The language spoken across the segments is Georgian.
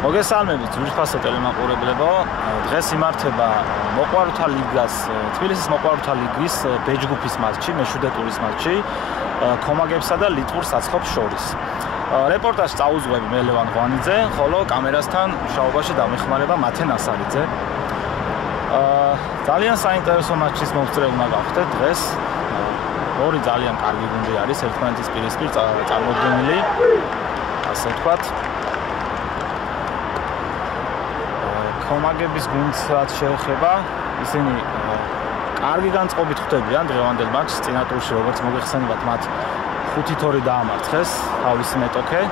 მოგესალმებით ძვირფასო ტელემაყურებლებო. დღეს იმართება მოყვარულთა ლიგას, თბილისის მოყვარულთა ლიგის B ჯგუფის მატჩი, მე-7 ტურის მატჩი ქომაგებსა და ლიტვურ საცხობს შორის. რეპორტაჟს წაუძღვები მე ლევან ღვანიძე, ხოლო კამერასთან მუშაობაში დამეხმარება მათე ნასარიძე. ძალიან საინტერესო მატჩის მომსწრე უნდა გავხდეთ დღეს. ორი ძალიან კარგი გუნდი არის, ერთმანეთის პირისპირ წარმოდგენილი, ასე ვთქვათ. ქომაგების გუნდს რაც შეეხება, ისინი კარგი განწყობით ხვდებიან დღევანდელ მატჩს. წინა ტურში როგორც მოგეხსენებათ, მათ 5-2 დაამარცხეს თავისი მეტოქე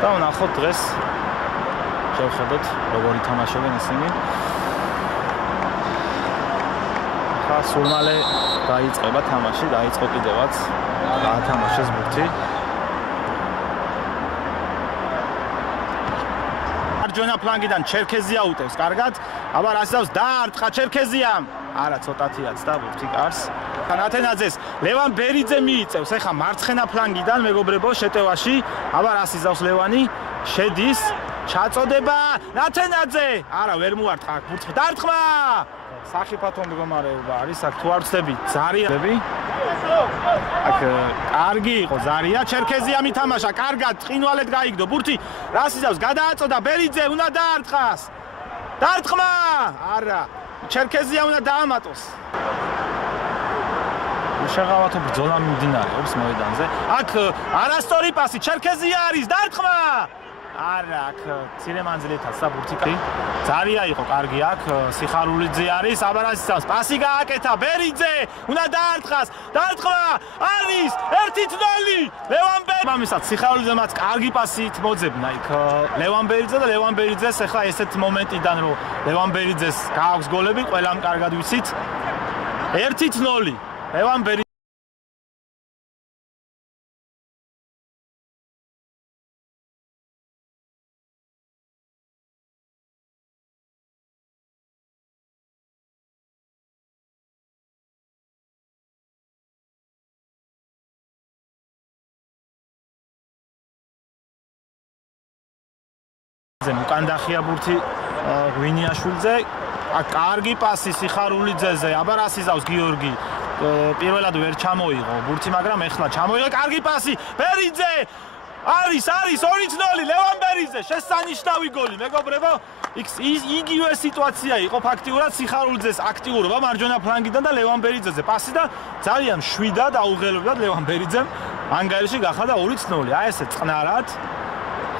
და ვნახოთ დღეს შევხედოთ როგორ ითამაშებენ ისინი. ხა სულ მალე დაიწყება თამაში, დაიწყო კიდევაც გაათამაშეს ბურთი. მარჯვენა ფლანგიდან ჩერქეზია უტევს კარგად, აბა რასდავს დაარტყა ჩერქეზიამ. არა, ცოტათიაც და ბურთი კარს. ნათენაძეს ლევან ბერიძე მიიწევს, ეხა მარცხენა ფლანგიდან მეგობრებო შეტევაში, აბა რას იზავს ლევანი, შედის, ჩაწოდება, ნათენაძე. არა, ვერ მოარტყა ბურთს, დარტყმა. სახიფათო მდგომარეობა არის, აქ თუ არ ვწდები, ზარიები. აქ კარგი იყო ზარია, ჩერქეზიამ ითამაშა, კარგად, ყინვალედ გაიგდო ბურთი. რას იზავს, გადააწოდა ბერიძე, უნდა დაარტყას. დარტყმა! არა, ჩერქეზია უნდა დაამატოს. შეღავათო ბრძოლა მიმდინარეობს მოედანზე. აქ არასწორი პასი, ჩერქეზია არის, დარტყმა! არა, აქ ცირე მანძილითაც და ბურთი ზარია იყო კარგი, აქ სიხარულიძე არის, აბა რას იცავს, პასი გააკეთა ბერიძე, უნდა დაარტყას, დარტყმა! არის 1-0 ლევან ბერიძე. ამისად სიხარულიძემაც კარგი პასით მოძებნა იქ ლევან ბერიძე და ლევან ბერიძეს ახლა ესეთ მომენტიდან რომ ლევან ბერიძეს გააქვს გოლები, ყველამ კარგად ვიცით. 1-0 ლევან ბერიძე. უკანდახია ბურთი ღვინიაშვილზე, კარგი პასი სიხარულიძეზე, აბა რას იზავს გიორგი, პირველად ვერ ჩამოიღო ბურთი, მაგრამ ეხლა ჩამოიღო, კარგი პასი, ბერიძე, არის 2-0 ლევან ბერიძე, შესანიშნავი გოლი, მეგობრებო, იგივე სიტუაცია იყო ფაქტიურად სიხარულიძეს აქტიურობა მარჯვენა ფლანგიდან და ლევან ბერიძეზე პასი და ძალიან შვიდად აუღელებლად ლევან ბერიძემ ანგარიში გახადა 2-0, აი ესე წყნარად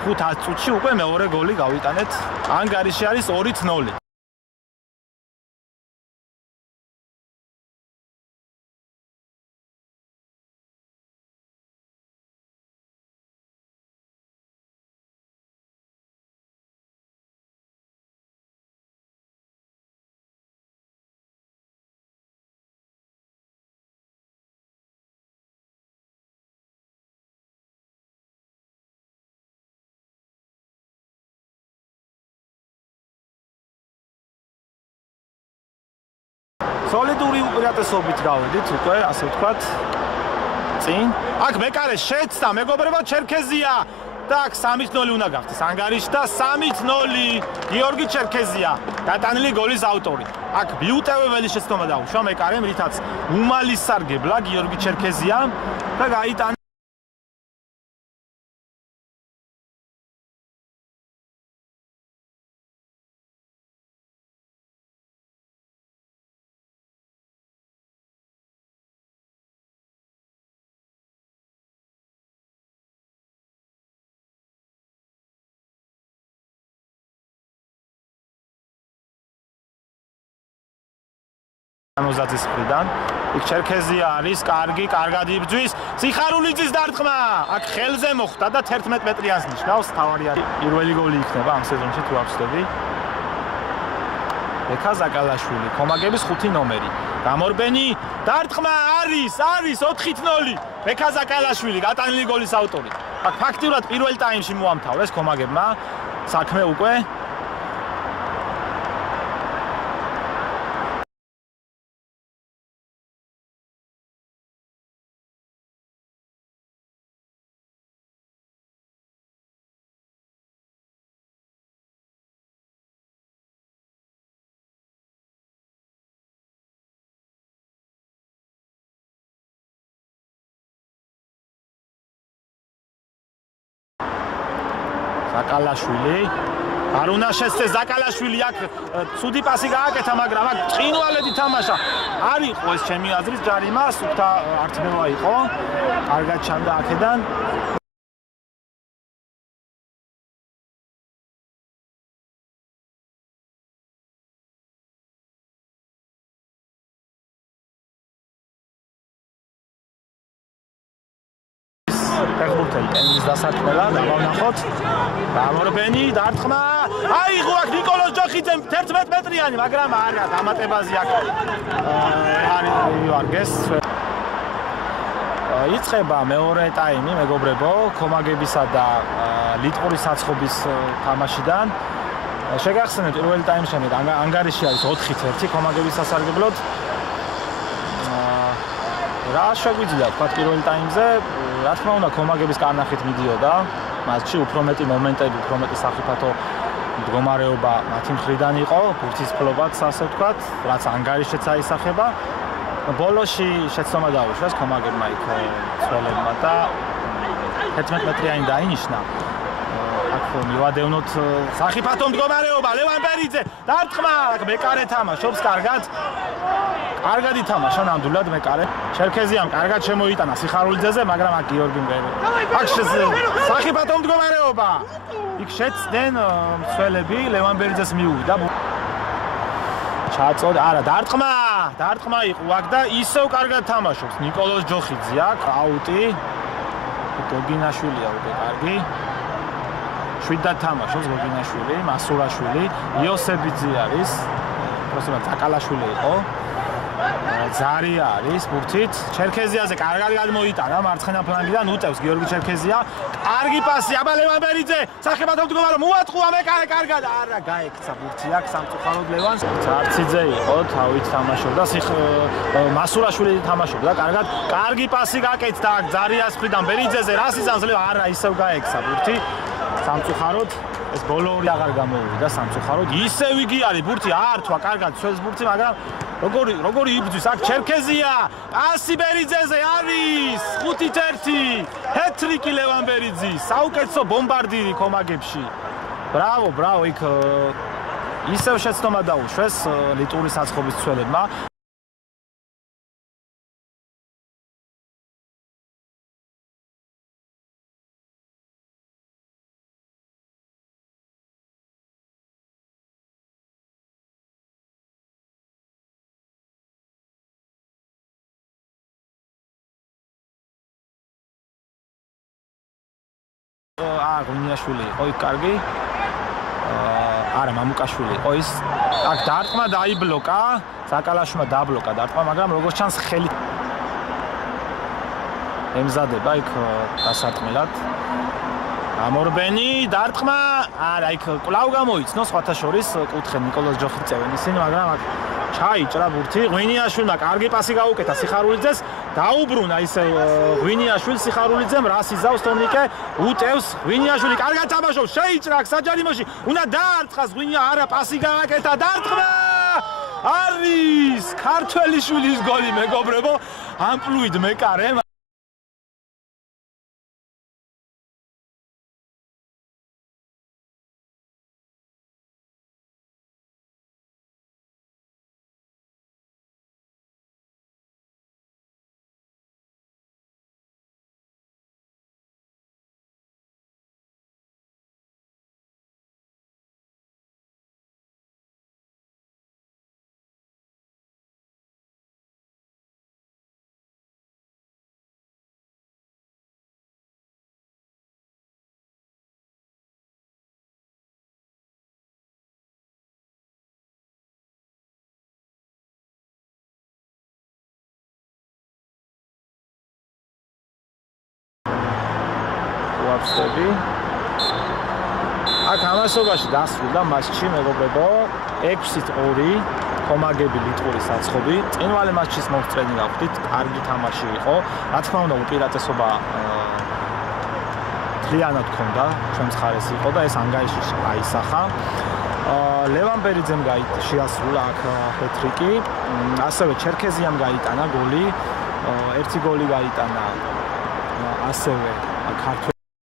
5 წუთში უკვე მეორე გოლი გავიტანეთ. ანგარიში არის 2-0. სოლიდური უპირატესობით გავედით უკვე, ასე ვთქვათ, წინ. აქ მეკარეს შეცდა, მეგობრებო, ჩერქეზია და აქ 3-0 უნდა გახდეს ანგარიში და 3-0 გიორგი ჩერქეზია, გატანილი გოლის ავტორი. აქ მიუტევებელი შეცდომა დაუშვა მეკარემ, რითაც უმალისარგებლა გიორგი ჩერქეზიამ და გაიტანა მოზაძის მხრიდან. იქ ჩერქეზია არის, კარგად იბძვის, სიხარულიძის დარტყმა. აქ ხელზე მოხვდა და 11 მეტრიანს ნიშნავს, თავარი არის. პირველი გოლი იქნება ამ სეზონში თუ არ ვცდები. ეკა ზაკალაშვილი, ქომაგების 5 ნომერი. გამორბენი, დარტყმა არის 4-0. ეკა ზაკალაშვილი, გატანილი გოლის ავტორი. აქ ფაქტიურად პირველ ტაიმში მოამთავრეს ქომაგებმა საქმე უკვე ზაკალაშვილი არ უნდა შეცდეს ზაკალაშვილი აქ ცუდი პასი გააკეთა მაგრამ აქ ჭინვალედი თამაშა არ იყო ეს ჩემი აზრით ჯარიმა სუფთა ართმევა იყო კარგად ჩანდა აქედან ფეხბურთელი ტენისის დასარტყმელად ავნახოთ გამორბენი დარტყმა აიღო აქ ნიკოლოზ ჯოხიძემ 11 მეტრიანი მაგრამ არა დამატებაზე აქ არის იوارგეს იწყება მეორე ტაიმი მეგობრებო კომაგებისა და ლიტყურის საცხობის თამაშიდან შეგახსენებთ პირველ ტაიმში ანგარიში არის 4-1 კომაგების სასარგებლოდ რა შეგვიძლია თქვა პირველ ტაიმზე რა თქმა უნდა კომაგების კარნახით მიდიოდა მასში უფრო მეტი მომენტები უფრო მეტი საფრთხო მდგომარეობა მათი მხრიდან იყო ბურთის ფლობაც ასე ვთქვათ რაც ანგარიშეც აისახება ბოლოში შეცდომა დაუშვეს კომაგებმა იქ ცველებმა და 11 მეტრიანი დაინიშნა აქ მივადევნოთ საფრთხო მდგომარეობა ლევან ბერიძე დარტყმა მეკარე თამაშობს კარგად ითამაშა ნამდვილად მეკარე ჩერქეზიამ კარგად შემოიტანა სიხარულიძეზე მაგრამ აქ გიორგი აქ საფრთხო მდგომარეობა იქ შეცდნენ მცველები ლევან ბერიძეს მიუვიდა ჩაწოდა არა დარტყმა იყო აქ და ისევ კარგად თამაშობს ნიკოლოზ ჯოხიძე აქ აუტი გოგინაშვილია უკვე კარგი შვიდად თამაშობს გოგინაშვილი მასურაშვილი იოსებიძე არის პროსება ზაკალაშვილი იყო ზარია არის ბურთით ჩერქეზიაზე კარგად გადმოიტანა მარცხენა ფლანგიდან უტევს გიორგი ჩერქეზია კარგი პასი აბა ლევან ბერიძე საფრთხო მდგომარეობა მოატყუა მეკარე კარგად არა გაექცა ბურთი აქ სამწუხაროდ ლევანს წარციძე იყო თავით თამაშობდა მასურაშვილი თამაშობდა კარგად კარგი პასი გაკეთდა აქ ზარიას მხრიდან ბერიძეზე რას იზამს ლევან არა ისევ გაექცა ბურთი სამწუხაროდ ეს ბოლო ორი აღარ გამოვიდა სამწუხაროდ ისევ იგი არის ბურთი აართვა კარგად ცველს ბურთი მაგრამ როგორი იბძვის აქ ჩერქეზია პასი ბერიძეზე არის 5-1 ჰეტრიკი ლევან ბერიძის საუკეთესო ბომბარდირი კომაგებში ბრავო იქ ისევ შეცდომა დაუშვეს ლიტურის საცხობის ცველებმა ღვინიაშვილი იყო იქ კარგი არა მამუკაშვილი იყო ის აქ დარტყმა დაიბლოკა ზაკალაშვილმა დაბლოკა დარტყმა მაგრამ როგორც ჩანს ხელი ემზადება იქ დასარტყმელად გამორბენი დარტყმა არა იქ კვლავ გამოიცნო სხვათა შორის კუთხე ნიკოლოზ ჯოხიძევენ ისინი მაგრამ აქ ჩაიჭრა ბურთი ღვინიაშვილმა კარგი პასი გაუკეთა სიხარულიძეს დაუბრუნა ისე ღვინიაშვილს სიხარულიძემ რას იზავს თორნიკე უტევს ღვინიაშვილი კარგად თამაშობს შეიჭრა საჯარიმოში უნდა დაარტყას ღვინია არა პასი გააკეთა დარტყმა არის ქართველი შვილის გოლი მეგობრებო ამპლუით მეკარე ვაფსები აქ ამასობაში დასრულდა მასში მეგობრებო 6-2 კომაგები ლიტყურის საცხობი წინვალე მასშის მომწრენი გავხდით კარგი თამაში იყო რა თქმა უნდა უპირატესობა თლიანად ჰქონდა ჩვენს მხარეს იყო და ეს ანგარიში აისახა ლევან ბერიძემ შეასრულა აქ ჰეტრიკი ასევე ჩერქეზიამ გაიტანა გოლი ერთი გოლი გაიტანა ასევე ქართველ